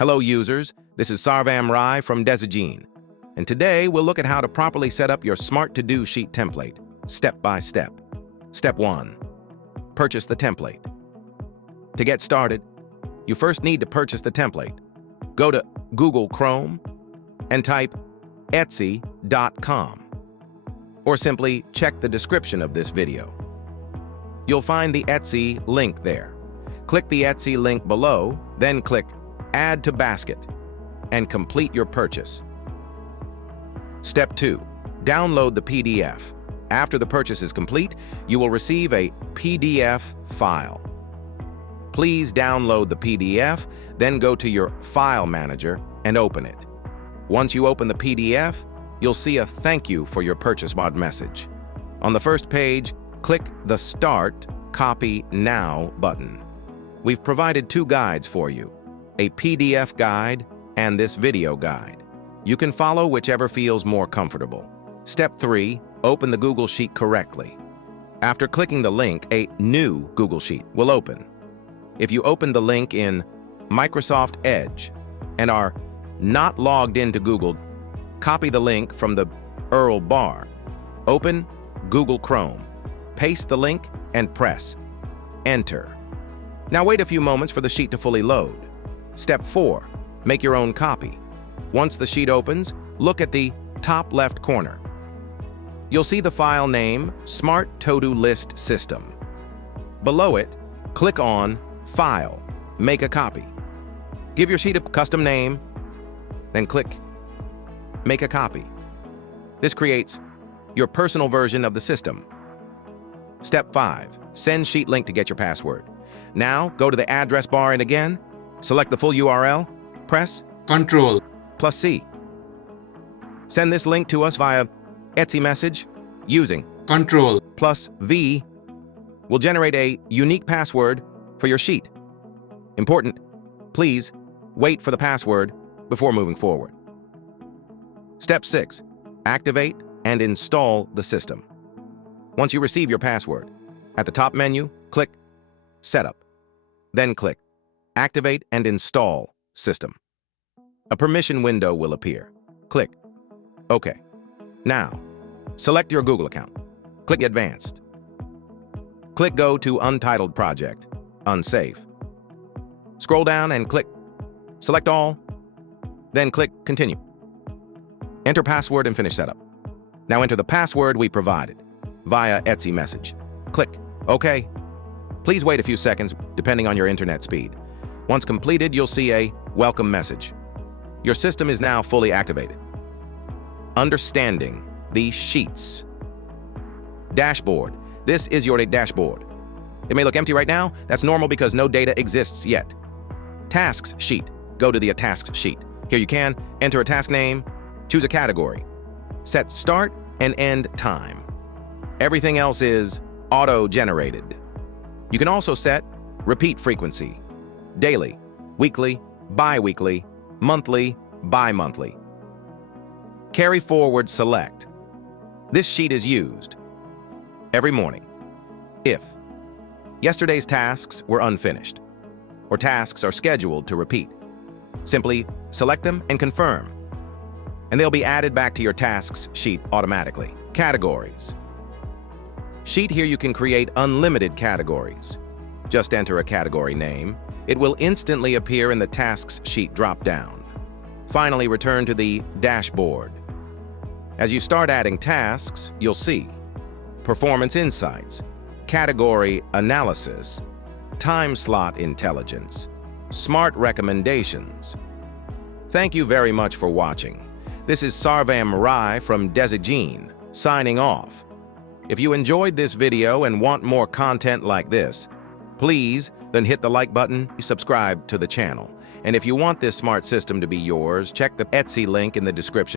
Hello users, this is Sarvam Rai from Desigene, and today we'll look at how to properly set up your Smart To-Do sheet template, step by step. Step 1. Purchase the template. To get started, you first need to purchase the template. Go to Google Chrome and type Etsy.com, or simply check the description of this video. You'll find the Etsy link there. Click the Etsy link below, then click Add to Basket, and complete your purchase. Step 2. Download the PDF. After the purchase is complete, you will receive a PDF file. Please download the PDF, then go to your File Manager and open it. Once you open the PDF, you'll see a thank you for your purchase mod message. On the first page, click the Start Copy Now button. We've provided 2 guides for you, a PDF guide and this video guide. You can follow whichever feels more comfortable. Step 3. Open the Google Sheet correctly. After clicking the link, a new Google Sheet will open. If you open the link in Microsoft Edge and are not logged into Google, copy the link from the URL bar. Open Google Chrome, paste the link, and press Enter. Now wait a few moments for the sheet to fully load. Step 4. Make your own copy. Once the sheet opens, look at the top left corner. You'll see the file name Smart To-Do List System. Below it, click on File, Make a Copy. Give your sheet a custom name, then click Make a Copy. This creates your personal version of the system. Step 5. Send sheet link to get your password. Now, go to the address bar and again, select the full URL, press Ctrl+C. Send this link to us via Etsy message using Ctrl+V. Will generate a unique password for your sheet. Important, please wait for the password before moving forward. Step 6. Activate and install the system. Once you receive your password, at the top menu, click Setup. Then click Activate and Install System. A permission window will appear. Click OK. Now, select your Google account. Click Advanced. Click Go to Untitled Project, Unsafe. Scroll down and click Select All, then click Continue. Enter password and finish setup. Now enter the password we provided via Etsy message. Click OK. Please wait a few seconds, depending on your internet speed. Once completed, you'll see a welcome message. Your system is now fully activated. Understanding the sheets. Dashboard. This is your dashboard. It may look empty right now. That's normal because no data exists yet. Tasks sheet. Go to the Tasks sheet. Here you can enter a task name, choose a category, set start and end time. Everything else is auto-generated. You can also set repeat frequency, daily, weekly, bi-weekly, monthly, bi-monthly. Carry forward select. This sheet is used every morning if yesterday's tasks were unfinished or tasks are scheduled to repeat. Simply select them and confirm, and they'll be added back to your tasks sheet automatically. Categories. Sheet here you can create unlimited categories. Just enter a category name. It will instantly appear in the tasks sheet drop-down. Finally, return to the dashboard. As you start adding tasks, you'll see Performance Insights, Category Analysis, Time Slot Intelligence, Smart Recommendations. Thank you very much for watching. This is Sarvam Rai from Desigene, signing off. If you enjoyed this video and want more content like this, please then hit the like button, subscribe to the channel. And if you want this smart system to be yours, check the Etsy link in the description.